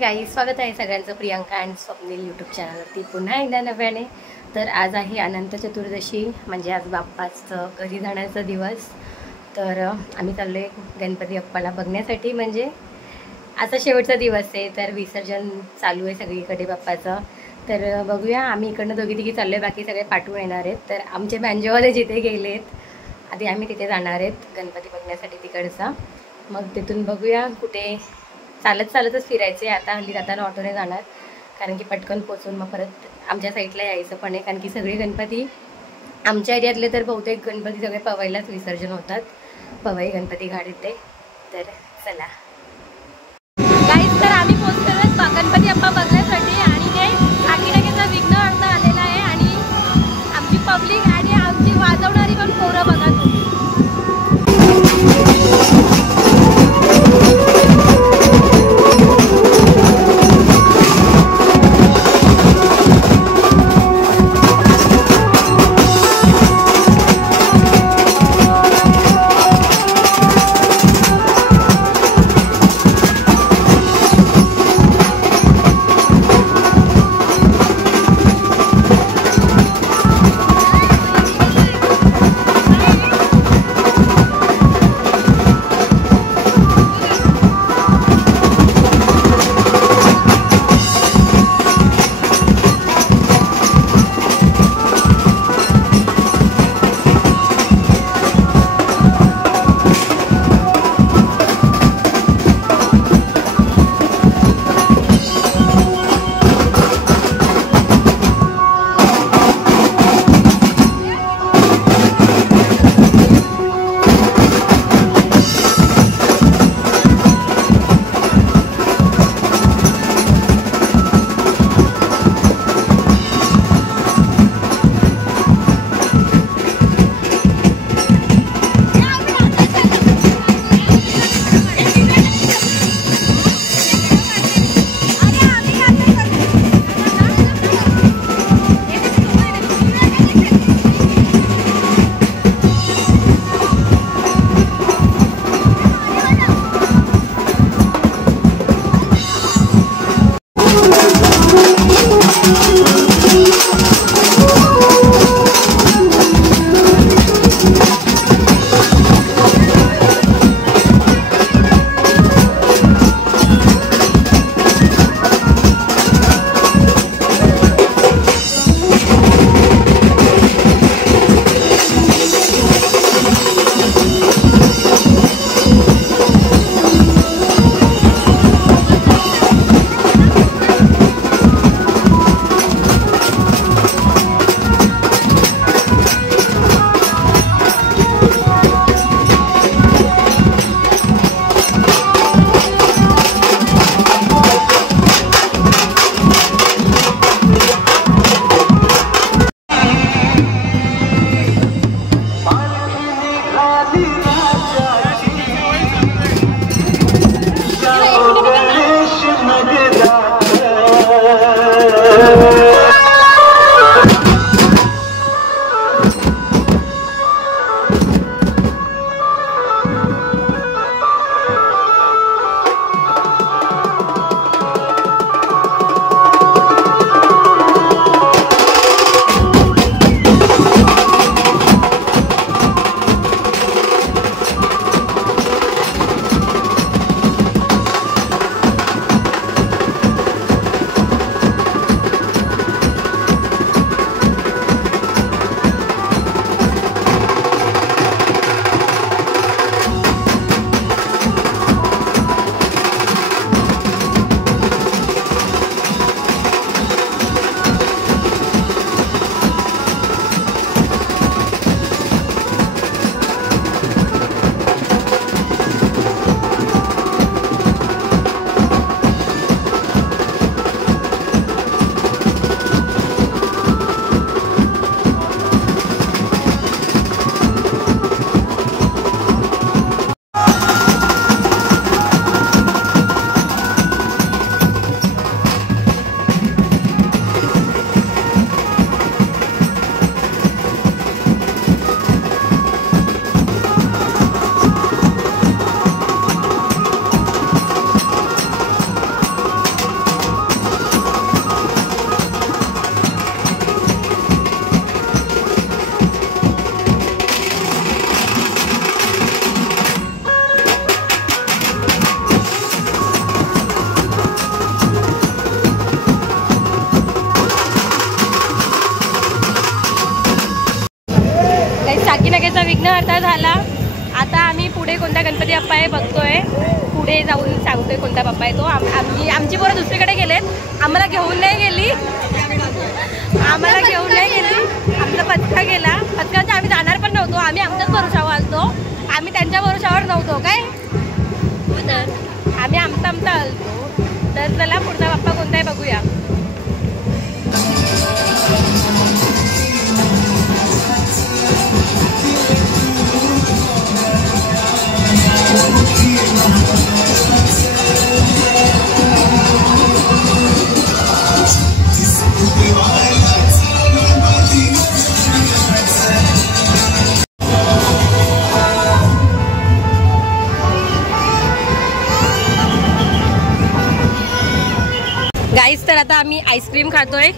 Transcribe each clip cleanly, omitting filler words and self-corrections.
गाई, स्वागत आहे सगळ्यांचं प्रियांका अँड स्वप्नील यूट्यूब चॅनलवरती पुन्हा एकदा नव्याने. तर आज आहे अनंत चतुर्दशी, म्हणजे आज बाप्पाचं घरी जाण्याचा दिवस. तर आम्ही चाललो आहे गणपती बाप्पाला बघण्यासाठी. म्हणजे आता शेवटचा दिवस आहे, तर विसर्जन चालू आहे सगळीकडे बाप्पाचं. तर बघूया, आम्ही इकडनं दोघी तिघी चाललो आहे, बाकी सगळे पाठवून येणार आहेत. तर आमचे बँजोवाले जिथे गेलेत आधी आम्ही तिथे जाणार आहेत गणपती बघण्यासाठी तिकडचा. मग तिथून बघूया कुठे चालतच फिरायचे. आता हल्ली जाताना ऑटोने जाणार, कारण की पटकन पोचून मग परत आमच्या साईडला यायचं पण आहे. कारण की सगळे गणपती आमच्या एरियातले तर बहुतेक गणपती सगळे पवईलाच विसर्जन होतात, पवई गणपती घाट येते. तर चला गाईज, तर आम्ही पोचलो गणपती बाप्पा बघण्यासाठी आणि ते आगीनगीचा विघ्नहर्ता आलेला आहे. आणि आमची पब्लिक आणि आमची वाजवणारी पण पोरं बघा तुम्ही. साकीनाक्याचा विघ्नहर्ता झाला. आता आम्ही पुढे कोणता गणपती बाप्पा आहे बघतोय. पुढे जाऊन सांगतोय कोणता बाप्पा आहे तो. आमची पोरं दुसरीकडे गेलेत, आम्हाला घेऊन नाही गेली. आमचा पथका गेला. पथकाच्या आम्ही जाणार पण नव्हतो, आम्ही आमच्याच भरोशावर आलतो, आम्ही त्यांच्या भरोशावर नव्हतो काय. तर आम्ही आमचा आलतो. तर चला पुढचा बाप्पा कोणता आहे बघूया. गाईस तर आता आम्ही आईस्क्रीम खातोय.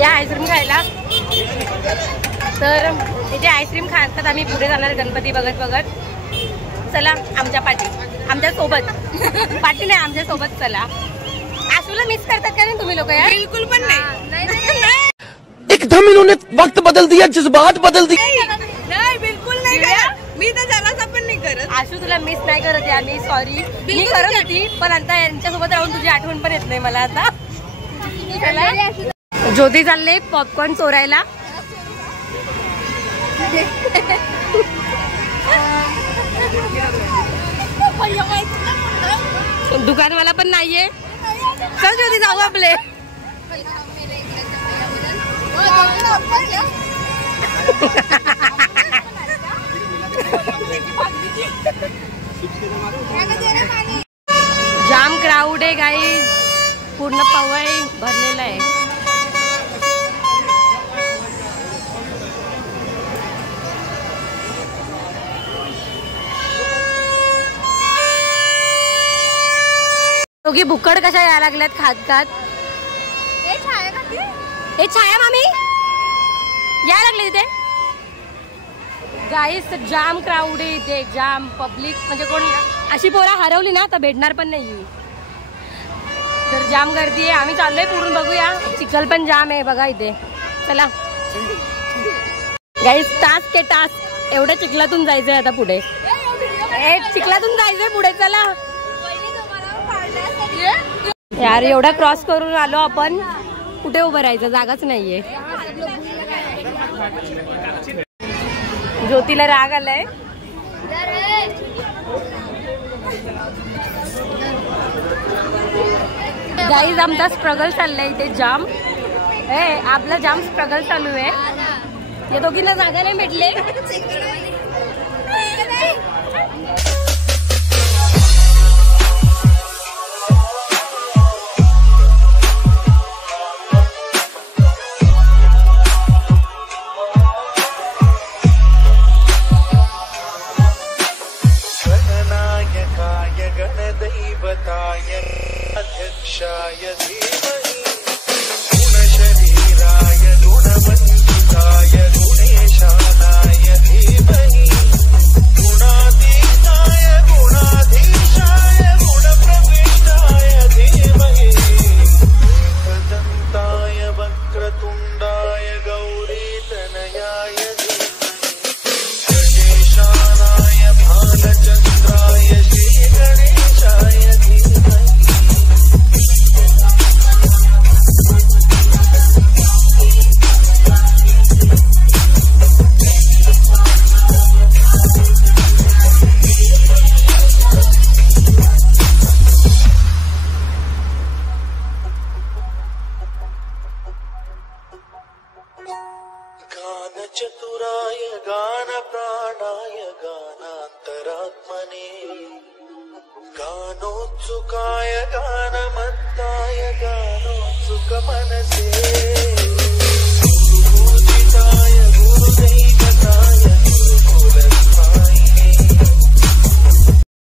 या आईस्क्रीम खायला. तर इथे आईस्क्रीम खातात आम्ही पुढे जाणार गणपती बघत बघत. चला आमच्या पाठी, आमच्या सोबत पाठी नाही आमच्या सोबत चला. आशूला मिस करतात का नाही तुम्ही लोक यार? बिलकुल पण नाही. एकदम इन्होंने वक्त बदल दिया, जज्बात बदल दिए. नाही बिलकुल नाही करत. मी तर जरासा पण नाही करत. आशू तुला मिस नाही करत आहे आम्ही, सॉरी. मी करत होती पण आता यांच्यासोबत राहून तुझी आठवण पण येत नाही मला आता. ज्योती चालले पॉपकॉर्न चोरायला. दुकानवाला पण नाहीये. चल ज्योती जाऊ आपले. जाम क्राऊड आहे गाईज, पूर्ण पवई भरलेला आहे. दोघी भुक्कड कशा यायला लागल्यात खात खात. हे छाया मामी यायला लागले इथे. गाईस जाम क्राऊड आहे इथे, जाम पब्लिक. म्हणजे कोण अशी पोरा हरवली ना तर भेटणार पण नाही. तर जाम गर्दी आहे. आम्ही चाललोय पुढून बघूया. चिखल पण जाम आहे बघा इथे. चला गाईस, टास्क ते टास्क. एवढं चिखलातून जायचंय आता पुढे. चिखलातून जायचंय पुढे. चला यार, एवढा क्रॉस करून आलो आपण, कुठे उभं राहायचं जागाच नाहीये. ज्योतीला राग आलाय. गाईज आमचा स्ट्रगल चाललाय इथे जाम. आपला जाम स्ट्रगल चालू आहे. या दोघींना जागा नाही भेटले. चतुराय गान प्राणाय गानांतरात्मने गानोत्सुकाय